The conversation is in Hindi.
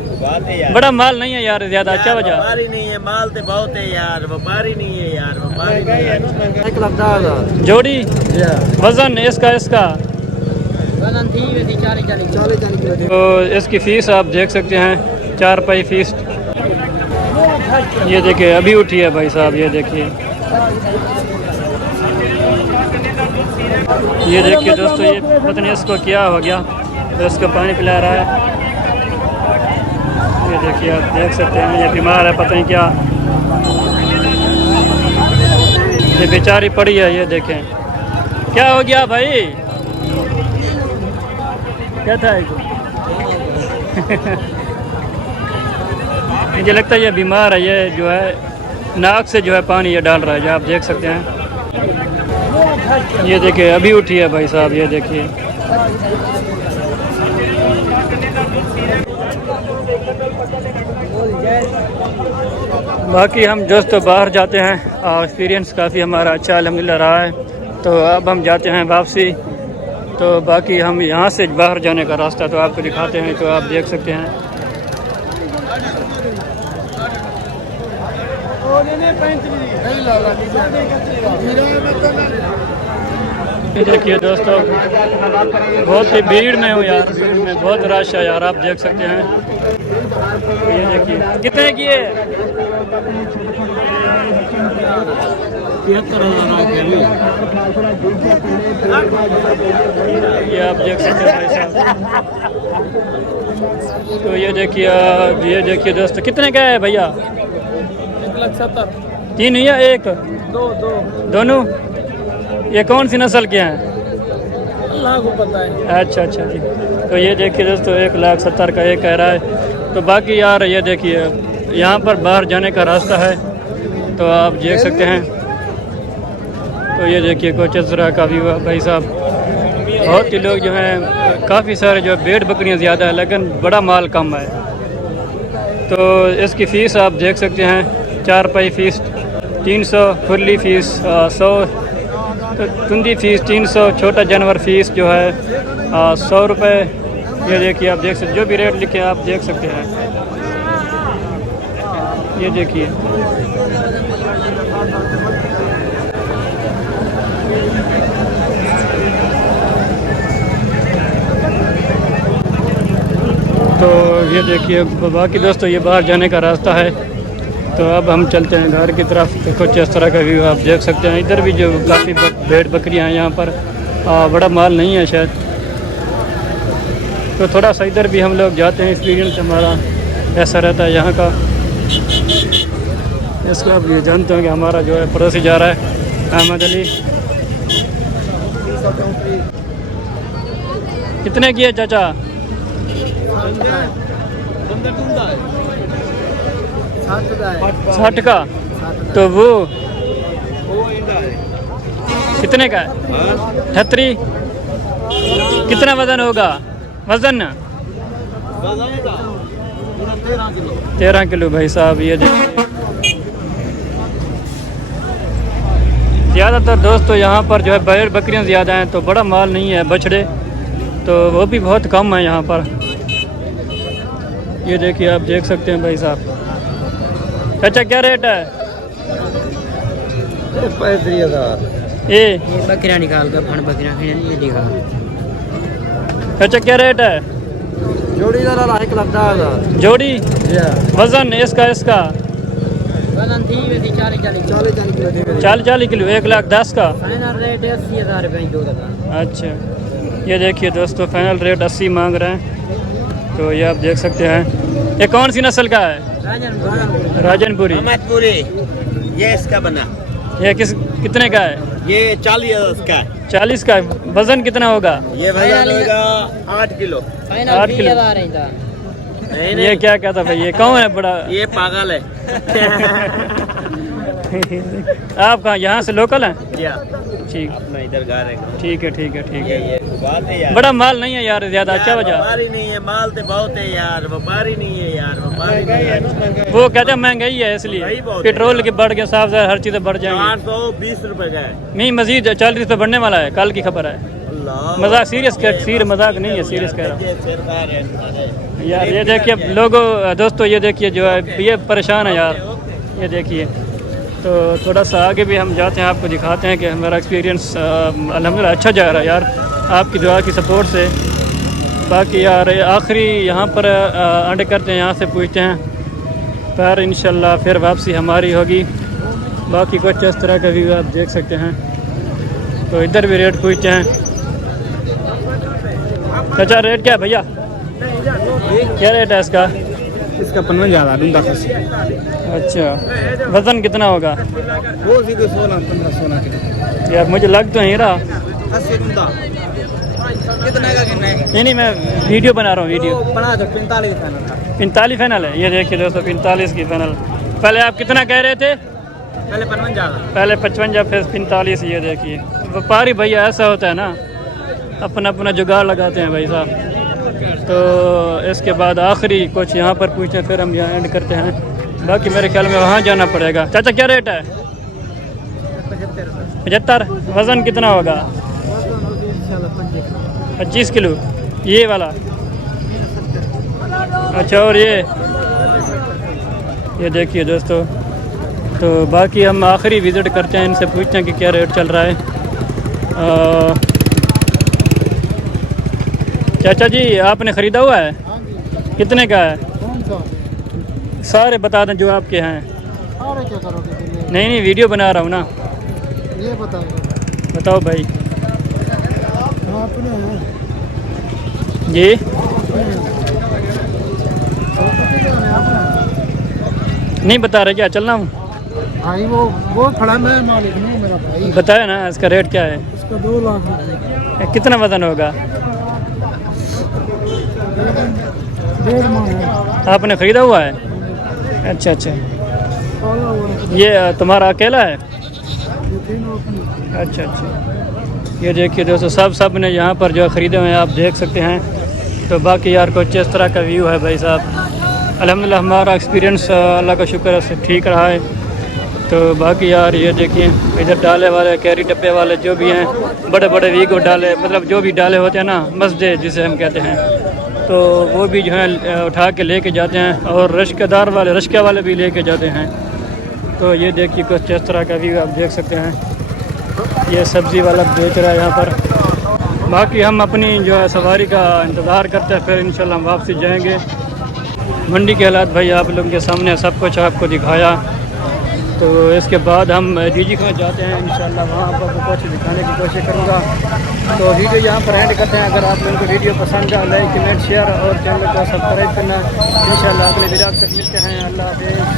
बात है यार, बड़ा माल नहीं है यार, ज्यादा अच्छा वजह व्यापारी नहीं है, माल तो बहुत है यार, व्यापारी नहीं है यार, व्यापारी नहीं है। जोड़ी वजन इसका तो इसकी फीस आप देख सकते हैं 4 रुपये फीस। ये देखिए अभी उठी है भाई साहब, ये देखिए दोस्तों, ये पता नहीं इसको क्या हो गया, तो इसको पानी पिला रहा है। ये देखिए आप देख सकते हैं, ये बीमार है, पता नहीं क्या, ये बेचारी पड़ी है। ये देखें क्या हो गया भाई, क्या था मुझे लगता है ये बीमार है, ये जो है नाक से जो है पानी ये डाल रहा है, जो आप देख सकते हैं। ये देखिए अभी उठी है भाई साहब, ये देखिए बाकी हम दोस्तों बाहर जाते हैं और एक्सपीरियंस काफ़ी हमारा अच्छा अल्हम्दुलिल्लाह रहा है। तो अब हम जाते हैं वापसी, तो बाकी हम यहाँ से बाहर जाने का रास्ता तो आपको दिखाते हैं, तो आप देख सकते हैं। देखिए दोस्तों बहुत ही भीड़ में हूँ यार, भीड़ में बहुत रश है यार, आप देख सकते हैं। ये देखिए कितने की है, ये आप देख सकते हैं भाई साहब। तो ये देखिए दोस्तों कितने का है भैया, 1,70,000 3 या एक दोनों, ये कौन सी नस्ल के हैं, अल्लाह को पता है। अच्छा जी। तो ये देखिए दोस्तों 1,70,000 का एक कह रहा है। तो बाकी यार ये देखिए यहाँ पर बाहर जाने का रास्ता है, तो आप देख सकते हैं। तो ये देखिए कुछ इस तरह का भी हुआ भाई साहब, बहुत ही लोग जो हैं, काफ़ी सारे जो भेड़ बकरियाँ ज़्यादा है लेकिन बड़ा माल कम है। तो इसकी फ़ीस आप देख सकते हैं 4 रुपये फ़ीस, 300 खुली फ़ीस, 100 तुंदी फ़ीस, 300 छोटा जानवर फ़ीस जो है 100 रुपये। ये देखिए आप देख सकते, जो भी रेट लिखे आप देख सकते हैं। ये देखिए तो ये देखिए बाकी दोस्तों ये बाहर जाने का रास्ता है। तो अब हम चलते हैं घर की तरफ। तो कुछ इस तरह का व्यू आप देख सकते हैं। इधर भी जो काफ़ी भेड़ बकरियां हैं, यहाँ पर बड़ा माल नहीं है शायद, तो थोड़ा सा इधर भी हम लोग जाते हैं। एक्सपीरियंस हमारा ऐसा रहता है यहाँ का। इसको आप ये जानते हैं कि हमारा जो है पड़ोसी जा रहा है अहमद अली। कितने की है चाचा? 60 का। तो वो कितने का है? 38। कितना वजन होगा? वजन 13 किलो भाई साहब। ये ज़्यादातर दोस्तों यहाँ पर जो है भेड़ बकरियाँ ज़्यादा हैं, तो बड़ा माल नहीं है। बछड़े तो वो भी बहुत कम है यहाँ पर। ये देखिए आप देख सकते हैं भाई साहब। चाचा क्या रेट है? 35,000। ये बकरियाँ निकाल कर फण बकरियाँ ये दिखा। चाचा क्या रेट है? जोड़ी 1,10,000 जोड़ी। वजन इसका वजन 40 किलो। 1,10,000 का फाइनल रेट 80,000 रुपये। अच्छा, ये देखिए दोस्तों फाइनल रेट 80 मांग रहे हैं। तो ये आप देख सकते हैं। ये कौन सी नस्ल का है? राजनपुरी। ये इसका बना। ये कितने का है? ये 40 का है। 40 का। वजन कितना होगा? ये वजन होगा 8 किलो। 8 किलो। नहीं ये क्या कहता भाई, ये कौन है बड़ा? ये पागल है। आप कहाँ, यहाँ से लोकल हैं? ठीक, मैं इधर गा रहे हूँ। ठीक है। ये बात है यार, बड़ा माल नहीं है यार, ज्यादा अच्छा वजह। व्यापारी नहीं है, माल तो बहुत है यार, व्यापारी नहीं है यार, व्यापारी नहीं है। वो कहते हैं महंगाई है इसलिए, पेट्रोल की बढ़ के साफ हर चीज़ें बढ़ जाएंगी। 820 रुपए का है। नहीं, मजीद 40 रुपये बढ़ने वाला है, कल की खबर है। मजाक सीरियस मजाक नहीं है, सीरियस कह रहा हूँ यार। ये देखिए लोगों दोस्तों, ये देखिए जो है ये परेशान है यार, ये देखिए। तो थोड़ा सा आगे भी हम जाते हैं, आपको दिखाते हैं कि हमारा एक्सपीरियंस अल्हम्दुलिल्लाह अच्छा जा रहा है यार, आपकी दुआ की सपोर्ट से। बाकी यार आखिरी यहाँ पर एंड करते हैं, यहाँ से पूछते हैं पर इंशाल्लाह फिर वापसी हमारी होगी। बाकी कुछ इस तरह का व्यू आप देख सकते हैं। तो इधर भी रेट पूछते हैं। अच्छा रेट क्या है भैया, क्या रेट है इसका? इसका 55,000। अच्छा, वज़न कितना होगा? वो सीधे 16-15 किलो यार मुझे लग तो नहीं रहा। कितना का गिनना है? नहीं मैं वीडियो बना रहा हूँ, वीडियो बना दो 45 फाइनल का। 45 फाइनल है। ये देखिए दोस्तों 45 की फाइनल। पहले आप कितना कह रहे थे? पहले 55। पहले 55 फिर 45। ये देखिए व्यापारी भैया ऐसा होता है ना, अपना अपना जुगाड़ लगाते हैं भाई साहब। तो इसके बाद आखिरी कुछ यहाँ पर पूछते हैं, फिर हम यहाँ एंड करते हैं। बाकी मेरे ख्याल में वहाँ जाना पड़ेगा। चाचा क्या रेट है? 75। वज़न कितना होगा? 25 किलो। ये वाला? अच्छा। और ये देखिए दोस्तों, तो बाकी हम आखिरी विज़िट करते हैं, इनसे पूछते हैं कि क्या रेट चल रहा है। चाचा जी आपने ख़रीदा हुआ है? कितने का है? सारे बता दें जो आपके हैं। क्या करोगे? नहीं वीडियो बना रहा हूँ ना। ये बताओ भाई। अपने हैं जी नहीं बता रहे क्या? चलना हूँ भाई, वो खड़ा, मैं मालिक नहीं, मेरा भाई। बताया ना इसका रेट क्या है? इसका 2 लाख रुपये। कितना वज़न होगा? 1.5 मन है। आपने ख़रीदा हुआ है? अच्छा। काला हुआ है। ये तुम्हारा अकेला है? ये तीनों अपने। अच्छा। ये देखिए दोस्तों सब ने यहाँ पर जो ख़रीदे हुए हैं, आप देख सकते हैं। तो बाकी यार कुछ इस तरह का व्यू है भाई साहब। अल्हम्दुलिल्लाह हमारा एक्सपीरियंस अल्लाह का शुक्र है से ठीक रहा है। तो बाकी यार ये देखिए इधर डाले वाले, कैरी डब्बे वाले जो भी हैं, बड़े बड़े वीगो डाले, मतलब जो भी डाले होते हैं ना, मस्दे जिसे हम कहते हैं, तो वो भी जो है उठा के लेके जाते हैं। और रिश्केदार वाले, रिश्के वाले भी लेके जाते हैं। तो ये देखिए कुछ इस तरह का व्यू आप देख सकते हैं। ये सब्ज़ी वाला बेच रहा है यहाँ पर। बाकी हम अपनी जो है सवारी का इंतज़ार करते हैं, फिर इंशाल्लाह हम वापसी जाएंगे। मंडी के हालात भाई आप लोगों के सामने सब कुछ आपको दिखाया। तो इसके बाद हम डीजी खां जाते हैं इंशाल्लाह, वहाँ पर कुछ दिखाने की कोशिश करूँगा। तो वीडियो यहाँ पर एंड करते हैं। अगर आप लोगों को वीडियो पसंद आए, लाइक कमेंट शेयर और चैनल को सब्सक्राइब करना। इंशाल्लाह अगले वीडियो तक मिलते हैं। अल्लाह हाफ़िज़।